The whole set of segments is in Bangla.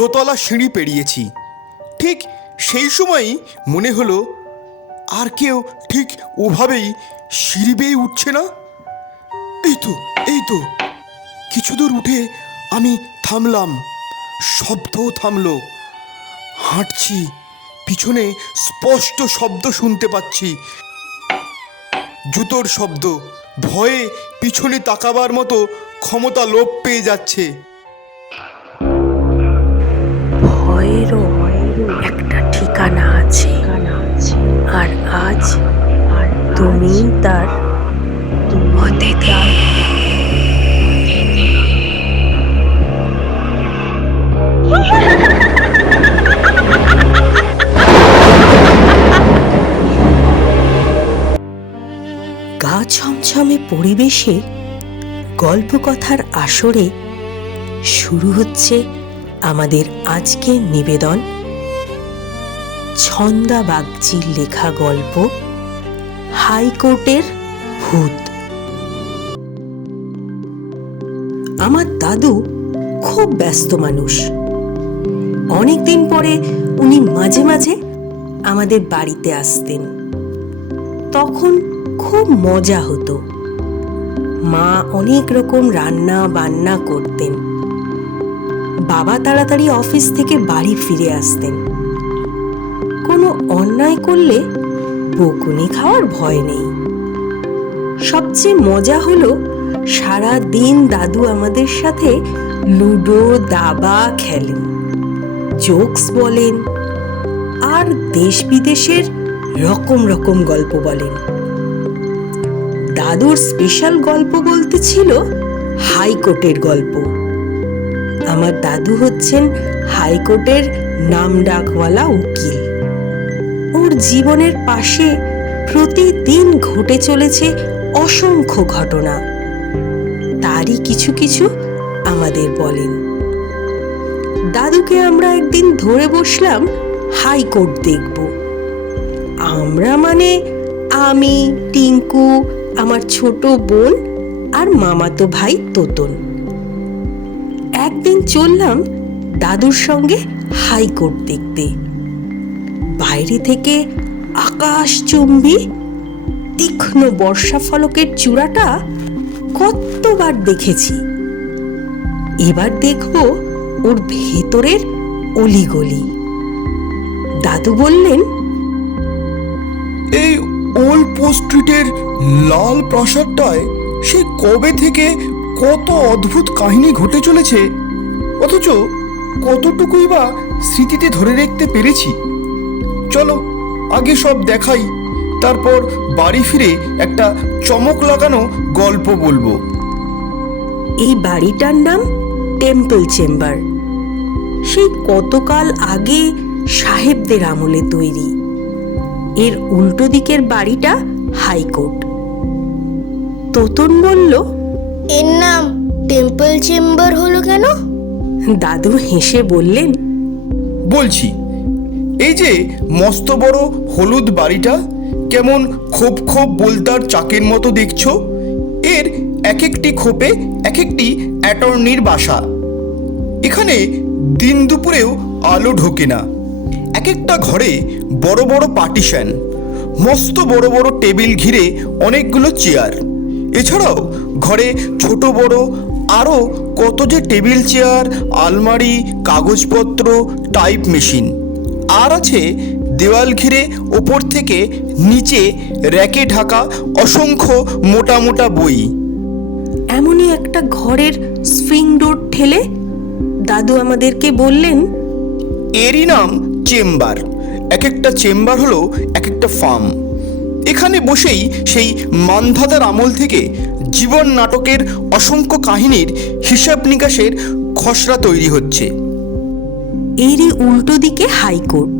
দোতলা সিঁড়ি পেরিয়েছি। ঠিক সেই সময়ই মনে হলো, আর কেউ ঠিক ওভাবেই সিঁড়ি বেয়ে উঠছে না? এই তো এই তো। কিছু দূর উঠে আমি থামলাম। শব্দও থামলো। হাঁটছি। পিছনে স্পষ্ট শব্দ শুনতে পাচ্ছি। জুতোর শব্দ। ভয়ে পিছনে তাকাবার মতো ক্ষমতা লোপ পেয়ে যাচ্ছে। ঠিকানা আছে। আর আজ তুমি তার অতিথি। গা ছমছমে পরিবেশে গল্পকথার আসরে শুরু হচ্ছে আমাদের আজকের নিবেদন। ছন্দা বাগচির লেখা গল্প, হাইকোর্টের ভূত। আমার দাদু খুব ব্যস্ত মানুষ। অনেকদিন পরে উনি মাঝে মাঝে আমাদের বাড়িতে আসতেন। তখন খুব মজা হতো। মা অনেক রকম রান্না বান্না করতেন। বাবা তাড়াতাড়ি অফিস থেকে বাড়ি ফিরে আসতেন। অন্যায় করলে বকুনি খাওয়ার ভয় নেই। সবচেয়ে মজা হলো সারা দিন দাদু আমাদের সাথে লুডো, দাবা খেলেন, জোকস বলেন, আর দেশ বিদেশের রকম রকম গল্প বলেন। দাদুর স্পেশাল গল্প বলতে ছিল হাইকোর্টের গল্প। আমার দাদু হচ্ছেন হাইকোর্টের নামডাকওয়ালা উকিল। ওর জীবনের পাশে প্রতিদিন ঘটে চলেছে অসংখ্য ঘটনা। তারই কিছু কিছু আমাদের বলেন। দাদুকে আমরা একদিন ধরে বসলাম হাইকোর্ট দেখব। আমরা মানে আমি, টিঙ্কু, আমার ছোট বোন আর মামাতো ভাই তোতন। একদিন চললাম দাদুর সঙ্গে হাইকোর্ট দেখতে। বাইরে থেকে আকাশচুম্বী তীক্ষ্ণ বর্ষা ফলকের চূড়াটা কতবার দেখেছি। এবার দেখব ওর ভেতরের অলিগলি। দাদু বললেন, এই ওল্ড পোস্ট স্ট্রিটের লাল প্রাসাদটায় সে কবে থেকে কত অদ্ভুত কাহিনী ঘটে চলেছে? অথচ কতটুকুই বা স্মৃতিতে ধরে রাখতে পেরেছি। চলো আগে সব দেখাই। তারপর বাড়ি ফিরে একটা চমক লাগানো গল্প বলব। এই বাড়িটার নাম টেম্পল চেম্বার। সেই কতকাল আগে সাহেবদের আমলে তৈরি। এর উল্টো দিকের বাড়িটা হাইকোর্ট। তোতন বলল এর নাম টেম্পল চেম্বার হলো কেন? দাদু হেসে বললেন বলছি এই যে মস্ত বড় হলুদ বাড়িটা, কেমন খোপ খোপ বোলতার চাকের মতো দেখছ? এর এক একটি খোপে এক একটি অ্যাটর্নির বাসা। এখানে দিন দুপুরেও আলো ঢোকে না। এক একটা ঘরে বড় বড় পার্টিশন, মস্ত বড় বড় টেবিল ঘিরে অনেকগুলো চেয়ার। এছাড়াও ঘরে ছোট বড় আরও কত যে টেবিল, চেয়ার, আলমারি, কাগজপত্র, টাইপ মেশিন। আর আছে দেওয়াল ঘিরে ওপর থেকে নিচে র্যাকে ঢাকা অসংখ্য মোটা মোটা বই। এমনই একটা ঘরের স্প্রিং ডোর ঠেলে দাদু আমাদেরকে বললেন এরই নাম চেম্বার। এক একটা চেম্বার হলো এক একটা ফার্ম। এখানে বসেই সেই মানধাতার আমল থেকে জীবন নাটকের অসংখ্য কাহিনীর হিসাব নিকাশের খসড়া তৈরি হচ্ছে। এরই উল্টো দিকে হাইকোর্ট।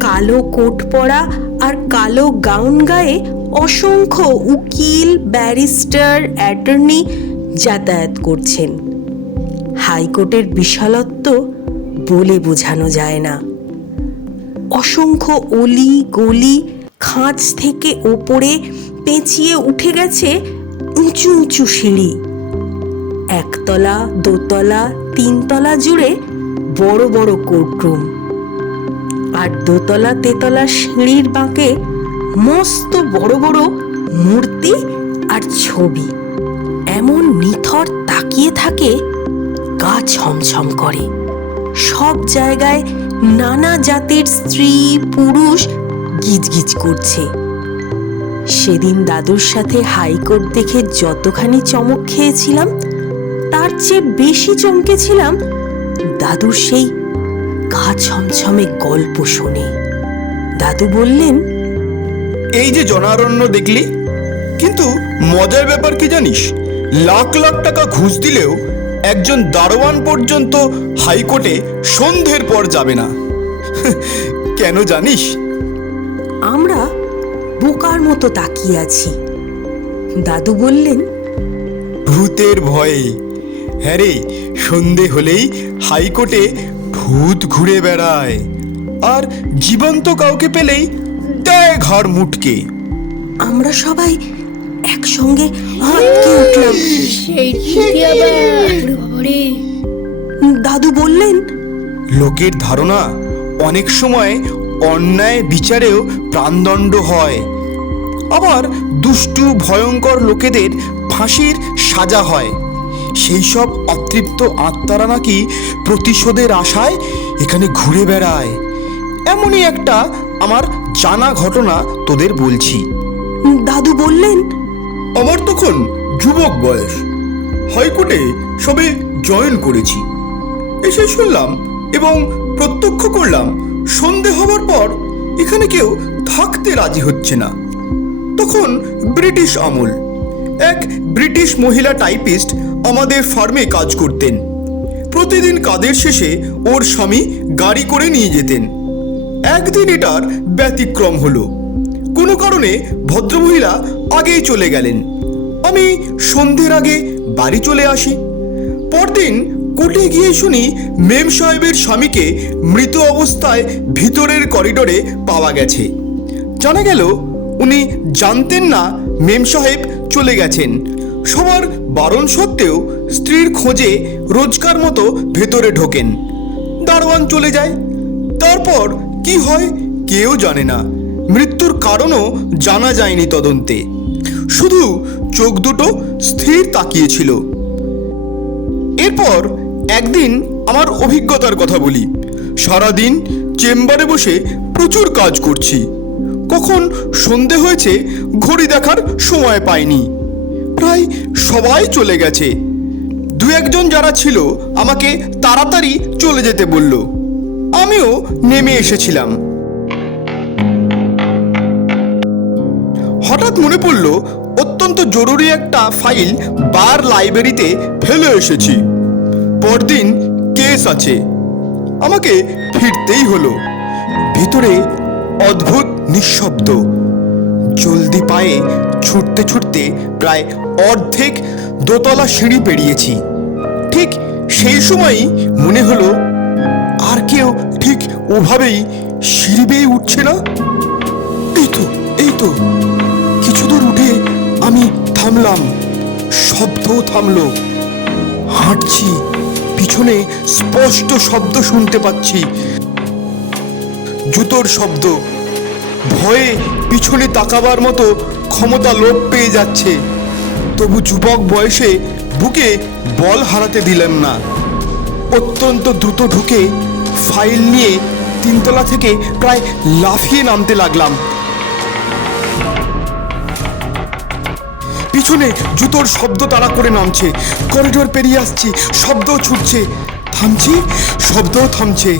কালো কোট পরা আর কালো গাউন গায়ে অসংখ্য উকিল, ব্যারিস্টার, অ্যাটর্নি যাতায়াত করছেন। হাইকোর্টের বিশালত্ব বলে বোঝানো যায় না। অসংখ্য অলি, গলি খাঁচ থেকে ওপরে পেঁচিয়ে উঠে গেছে উঁচু উঁচু সিঁড়ি। একতলা, দোতলা, তিনতলা জুড়ে বড় বড় কোর্টরুম। আর দোতলা তেতলা সিঁড়ির বাঁকে মস্ত বড় বড় মূর্তি আর ছবি। এমন নিথর তাকিয়ে থাকে, গা ছমছম করে। সব জায়গায় নানা জাতের স্ত্রী, পুরুষ গিজগিজ করছে। সেদিন দাদুর সাথে হাইকোর্ট দেখে যতখানি চমক খেয়েছিলাম, তার চেয়ে বেশি চমকেছিলাম দাদুর সেই গা ছমছমে গল্প শুনে। দাদু বললেন এই যে জনারণ্য দেখলি কিন্তু মজার ব্যাপার কি জানিস? লাখ লাখ টাকা ঘুষ দিলেও একজন দারোয়ান পর্যন্ত হাইকোর্টে সন্ধ্যের পর যাবে না। কেন জানিস? আমরা বোকার মতো তাকিয়ে আছি। দাদু বললেন ভূতের ভয়ে হ্যাঁ রে সন্ধে হলেই হাইকোর্টে ভূত ঘুরে বেড়ায়। আর জীবন্ত কাউকে পেলেই দেয় ঘর মুটকে। আমরা সবাই একসঙ্গে আটকে উঠলাম। দাদু বললেন লোকের ধারণা অনেক সময় অন্যায় বিচারেও প্রাণদণ্ড হয়। আবার দুষ্টু ভয়ঙ্কর লোকেদের ফাঁসির সাজা হয়। সেই সব অতৃপ্ত আত্মারা নাকি প্রতিশোধের আশায় এখানে ঘুরে বেড়ায়। এমনই একটা আমার জানা ঘটনা তোদের বলছি। দাদু বললেন? আমার তখন যুবক বয়স। হাইকোর্টে সবে জয়েন করেছি। এসে শুনলাম এবং প্রত্যক্ষ করলাম সন্ধে হবার পর এখানে কেউ থাকতে রাজি হচ্ছে না। তখন ব্রিটিশ আমল এক ব্রিটিশ মহিলা টাইপিস্ট আমাদের ফার্মে কাজ করতেন। প্রতিদিন কাজের শেষে ওর স্বামী গাড়ি করে নিয়ে যেতেন। একদিন এটার ব্যতিক্রম হলো। কোনো কারণে ভদ্রমহিলা আগেই চলে গেলেন। আমি সন্ধ্যের আগে বাড়ি চলে আসি। পরদিন কোর্টে গিয়ে শুনি মেম সাহেবের স্বামীকে মৃত অবস্থায় ভিতরের করিডোরে পাওয়া গেছে। জানা গেল, উনি জানতেন না মেম সাহেব চলে গেছেন। সবার বারণ সত্ত্বেও স্ত্রীর খোঁজে রোজকার মতো ভেতরে ঢোকেন। দারোয়ান চলে যায়। তারপর কি হয় কেউ জানে না। মৃত্যুর কারণও জানা যায়নি তদন্তে। শুধু চোখ দুটো স্থির তাকিয়েছিল। এরপর একদিন আমার অভিজ্ঞতার কথা বলি। সারাদিন চেম্বারে বসে প্রচুর কাজ করছি। কখন সন্ধে হয়েছে, ঘড়ি দেখার সময় পাইনি। প্রায় সবাই চলে গেছে। দু একজন যারা ছিল, আমাকে তাড়াতাড়ি চলে যেতে বলল। আমিও নেমে এসেছিলাম। হঠাৎ মনে পড়ল, অত্যন্ত জরুরি একটা ফাইল বার লাইব্রেরিতে ফেলে এসেছি। পরদিন কেস আছে। আমাকে ফিরতেই হলো। ভিতরে অদ্ভুত নিঃশব্দ। জলদি পায়ে ছুটতে ছুটতে প্রায় অর্ধেক দোতলা সিঁড়ি পেরিয়েছি। ঠিক সেই সময়ই মনে হলো, আর কেউ ঠিক ওভাবেই সিঁড়ি বেয়ে উঠছে না? এই তো এই তো। কিছু দূর উঠে আমি থামলাম। শব্দও থামলো। হাঁটছি। পিছনে স্পষ্ট শব্দ শুনতে পাচ্ছি। জুতোর শব্দ। ভয়ে পিছনে তাকাবার মতো ক্ষমতা লোপ পেয়ে যাচ্ছে। তবু যুবক বয়সে বুকে বল হারাতে দিলেন না। অত্যন্ত দ্রুত ঢুকে ফাইল নিয়ে তিনতলা থেকে প্রায় লাফিয়ে নামতে লাগলাম। পিছনে জুতোর শব্দ তাড়া করে নামছে। করিডোর পেরিয়ে আসছি, শব্দও ছুটছে। থামছি, শব্দও থামছে।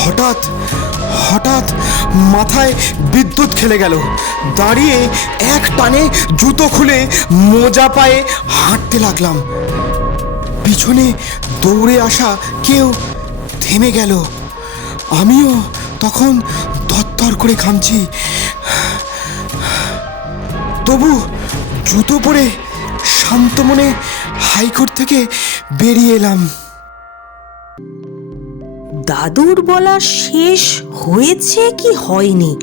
হঠাৎ হঠাৎ মাথায় বিদ্যুৎ খেলে গেল। দাঁড়িয়ে এক টানে জুতো খুলে মোজা পায়ে হাঁটতে লাগলাম। পিছনে দৌড়ে আসা কেউ থেমে গেল। আমিও তখন তত্তর করে ঘামছি। তবু জুতো পরে শান্ত মনে হাইকোর্ট থেকে বেরিয়ে এলাম। দাদুর বলা শেষ হয়েছে কি হয়নি?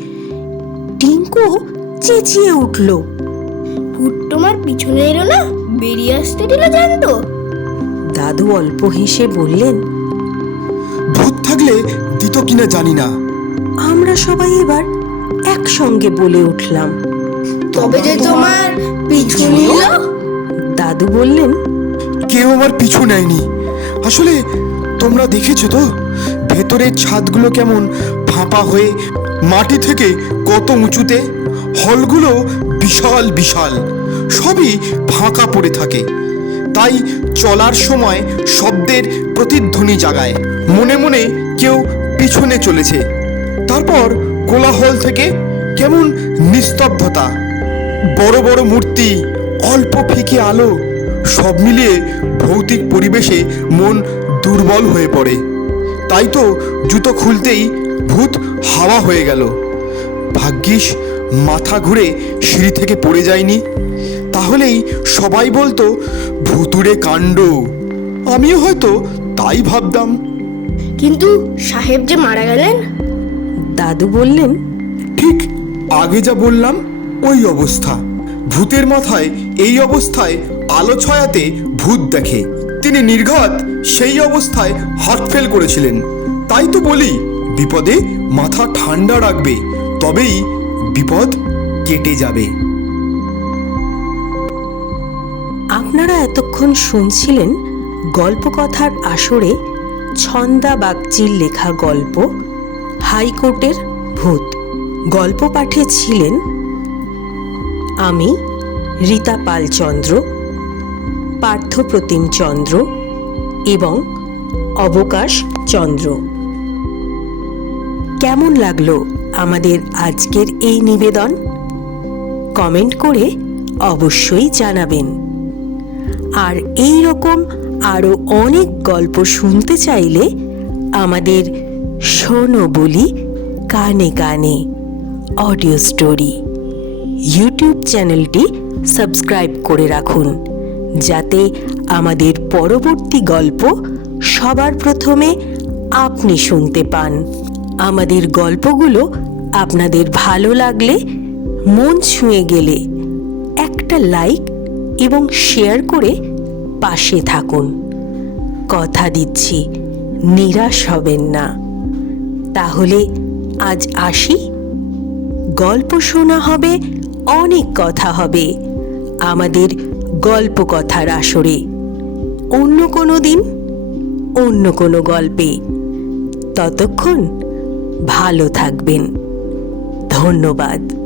টিঙ্কু চেঁচিয়ে উঠল। ভূত তোমার পিছনে এলো না? বেরিয়ে আসতে দিল জানতো। দাদু অল্প হেসে বললেন ভূত থাকলে দিত কিনা জানি না। আমরা সবাই এবার একসঙ্গে বলে উঠলাম। তবে যে তোমার পিছু নিল? দাদু বললেন কেউ আমার পিছু নেয়নি। আসলে তোমরা দেখেছ তো? ভেতরের ছাদগুলো কেমন ফাঁপা হয়ে, মাটি থেকে কত উঁচুতে, হলগুলো বিশাল বিশাল, সবই ফাঁকা পড়ে থাকে। তাই চলার সময় শব্দের প্রতিধ্বনি জাগায়। মনে মনে কেউ পিছনে চলেছে। তারপর কোলাহল থেকে কেমন নিস্তব্ধতা। বড় বড় মূর্তি, অল্প ফিকে আলো, সব মিলিয়ে ভৌতিক পরিবেশে মন দুর্বল হয়ে পড়ে। তাই তো জুতো খুলতেই ভূত হাওয়া হয়ে গেল। ভাগ্যিস মাথা ঘুরে সিঁড়ি থেকে পড়ে যায়নি। তাহলেই সবাই বলতো ভুতুড়ে কাণ্ড। আমিও হয়তো তাই ভাবতাম। কিন্তু সাহেব যে মারা গেলেন? দাদু বললেন ঠিক আগে যা বললাম ওই অবস্থা। ভূতের মাথায় এই অবস্থায় আলো ছয়াতে ভূত দেখে। তিনি নির্ঘাত সেই অবস্থায় হার্ট ফেল করেছিলেন। তাই তো বলি, বিপদে মাথা ঠান্ডা রাখবে, তবেই বিপদ কেটে যাবে। আপনারা এতক্ষণ শুনছিলেন গল্পকথার আসরে ছন্দা বাগচির লেখা গল্প, হাইকোর্টের ভূত। গল্প পাঠে ছিলেন আমি, রীতা পালচন্দ্র। পার্থপ্রতিম চন্দ্র এবং অবকাশ চন্দ্র। কেমন লাগল আমাদের আজকের এই নিবেদন? কমেন্ট করে অবশ্যই জানাবেন। আর এই রকম আরও অনেক গল্প শুনতে চাইলে আমাদের শোনো বলি কানে কানে অডিও স্টোরি। ইউটিউব চ্যানেলটি সাবস্ক্রাইব করে রাখুন। যাতে আমাদের পরবর্তী গল্প সবার প্রথমে আপনি শুনতে পান। আমাদের গল্পগুলো আপনাদের ভালো লাগলে, মন ছুঁয়ে গেলে একটা লাইক এবং শেয়ার করে পাশে থাকুন। কথা দিচ্ছি, নিরাশ হবেন না। তাহলে আজ আসি। গল্প শোনা হবে, অনেক কথা হবে। আমাদের গল্প কথার আসরে। অন্য কোনো দিন অন্য কোনো গল্পে। ততক্ষণ ভালো থাকবেন। ধন্যবাদ।